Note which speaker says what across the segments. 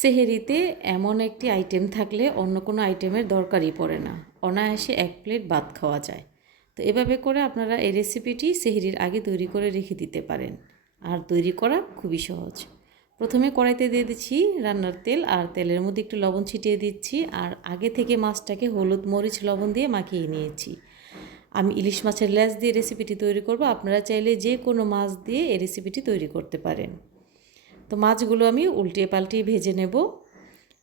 Speaker 1: সেহেরিতে এমন একটি আইটেম থাকলে অন্য কোনো আইটেমের দরকারই পড়ে না। অনায়াসে এক প্লেট ভাত খাওয়া যায়। তো এভাবে করে আপনারা এই রেসিপিটি সেহেরির আগে তৈরি করে রেখে দিতে পারেন। আর তৈরি করা খুবই সহজ। প্রথমে কড়াইতে দিয়ে দিচ্ছি রান্নার তেল আর তেলের মধ্যে একটু লবণ ছিটিয়ে দিচ্ছি আর আগে থেকে মাছটাকে হলুদ, মরিচ, লবণ দিয়ে মাখিয়ে নিয়েছি। আমি ইলিশ মাছের লেজ দিয়ে রেসিপিটি তৈরি করব। আপনারা চাইলে যে কোনো মাছ দিয়ে এই রেসিপিটি তৈরি করতে পারেন। তো মাছগুলো আমি উল্টে পাল্টিয়ে ভেজে নেব।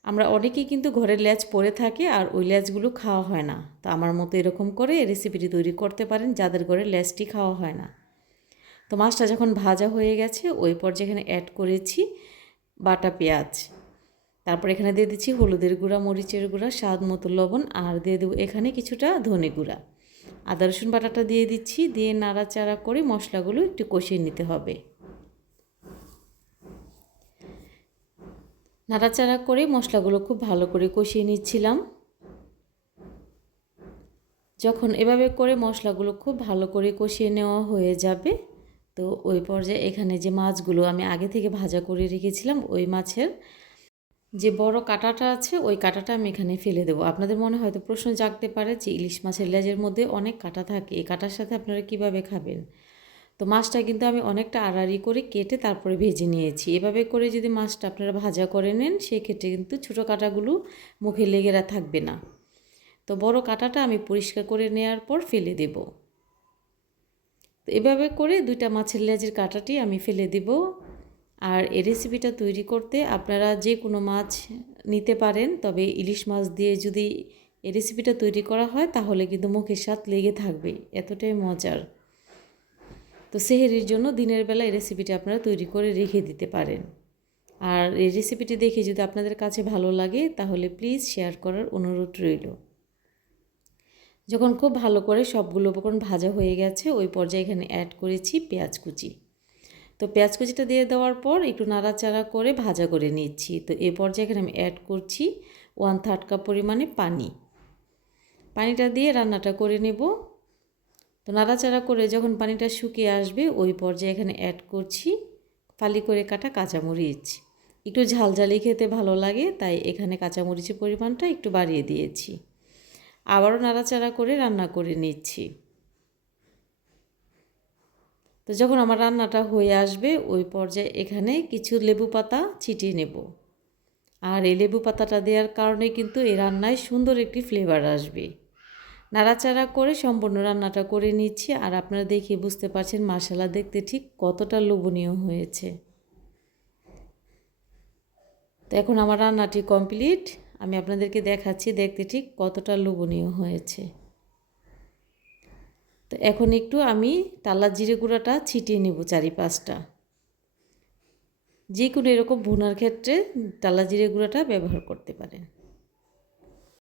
Speaker 1: আমরা অনেকেই কিন্তু ঘরের লেজ পরে থাকে আর ওই লেজগুলো খাওয়া হয় না। তো আমার মতো এরকম করে রেসিপিটি তৈরি করতে পারেন যাদের ঘরে লেজটি খাওয়া হয় না। তো মাছটা যখন ভাজা হয়ে গেছে, ওই পর্যায়ে এখানে অ্যাড করেছি বাটা পেঁয়াজ। তারপর এখানে দিয়ে দিচ্ছি হলুদের গুঁড়া, মরিচের গুঁড়া, স্বাদ মতো লবণ আর দিয়ে দেবো এখানে কিছুটা ধনে গুঁড়া। আদা রসুন বাটাটা দিয়ে দিচ্ছি, দিয়ে নাড়াচাড়া করে মশলাগুলো একটু কষিয়ে নিতে হবে। নাড়াচাড়া করে মশলাগুলো খুব ভালো করে কষিয়ে নিচ্ছিলাম। যখন এভাবে করে মশলাগুলো খুব ভালো করে কষিয়ে নেওয়া হয়ে যাবে, তো ওই পর্যায়ে এখানে যে মাছগুলো আমি আগে থেকে ভাজা করে রেখেছিলাম, ওই মাছের যে বড় কাঁটাটা আছে, ওই কাঁটাটা আমি এখানে ফেলে দেবো। আপনাদের মনে হয়তো প্রশ্ন জাগতে পারে যে ইলিশ মাছের লেজের মধ্যে অনেক কাঁটা থাকে, এই কাঁটার সাথে আপনারা কীভাবে খাবেন? তো মাছটা কিন্তু আমি অনেকটা আড়াআড়ি করে কেটে তারপরে ভেজে নিয়েছি। এভাবে করে যদি মাছটা আপনারা ভাজা করে নেন, সেক্ষেত্রে কিন্তু ছোটো কাঁটাগুলো মুখে লেগে থাকবে না। তো বড় কাঁটাটা আমি পরিষ্কার করে নেওয়ার পর ফেলে দেব। তো এভাবে করে দুইটা মাছের লেজের কাঁটাটি আমি ফেলে দেব। আর এই রেসিপিটা তৈরি করতে আপনারা যে কোনো মাছ নিতে পারেন, তবে ইলিশ মাছ দিয়ে যদি এই রেসিপিটা তৈরি করা হয়, তাহলে কিন্তু মুখের স্বাদ লেগে থাকবে। এতটাই মজার। তো সেহেরির জন্য দিনের বেলা এই রেসিপিটি আপনারা তৈরি করে রেখে দিতে পারেন। আর এই রেসিপিটি দেখে যদি আপনাদের কাছে ভালো লাগে, তাহলে প্লিজ শেয়ার করার অনুরোধ রইল। যখন খুব ভালো করে সবগুলো উপকরণ ভাজা হয়ে গেছে, ওই পর্যায়ে এখানে অ্যাড করেছি পেঁয়াজ কুচি। তো পেঁয়াজ কুচিটা দিয়ে দেওয়ার পর একটু নাড়াচাড়া করে ভাজা করে নিচ্ছি। তো এ পর্যায়ে এখানে আমি অ্যাড করছি ওয়ান থার্ড কাপ পরিমাণে পানি। পানিটা দিয়ে রান্নাটা করে নেব। তো নাড়াচাড়া করে যখন পানিটা শুকিয়ে আসবে, ওই পর্যায়ে এখানে অ্যাড করছি ফালি করে কাটা কাঁচামরিচ। একটু ঝালঝালি খেতে ভালো লাগে, তাই এখানে কাঁচামরিচের পরিমাণটা একটু বাড়িয়ে দিয়েছি। আবারও নাড়াচাড়া করে রান্না করে নিচ্ছি। তো যখন আমার রান্নাটা হয়ে আসবে, ওই পর্যায়ে এখানে কিছু লেবু পাতা ছিটিয়ে নেব। আর এই লেবু পাতাটা দেওয়ার কারণে কিন্তু এই রান্নায় সুন্দর একটি ফ্লেভার আসবে। নাড়াচাড়া করে সম্পূর্ণ রান্নাটা করে নিচ্ছি আর আপনারা দেখে বুঝতে পারছেন মশালা দেখতে ঠিক কতটা লোভনীয় হয়েছে। তো এখন আমার রান্নাটি কমপ্লিট। আমি আপনাদেরকে দেখাচ্ছি দেখতে ঠিক কতটা লোভনীয় হয়েছে। তো এখন একটু আমি টালা জিরে গুঁড়াটা ছিটিয়ে নেব চারিপাশটা। যে কোনো এরকম ভুনার ক্ষেত্রে টালা জিরে গুঁড়াটা ব্যবহার করতে পারেন।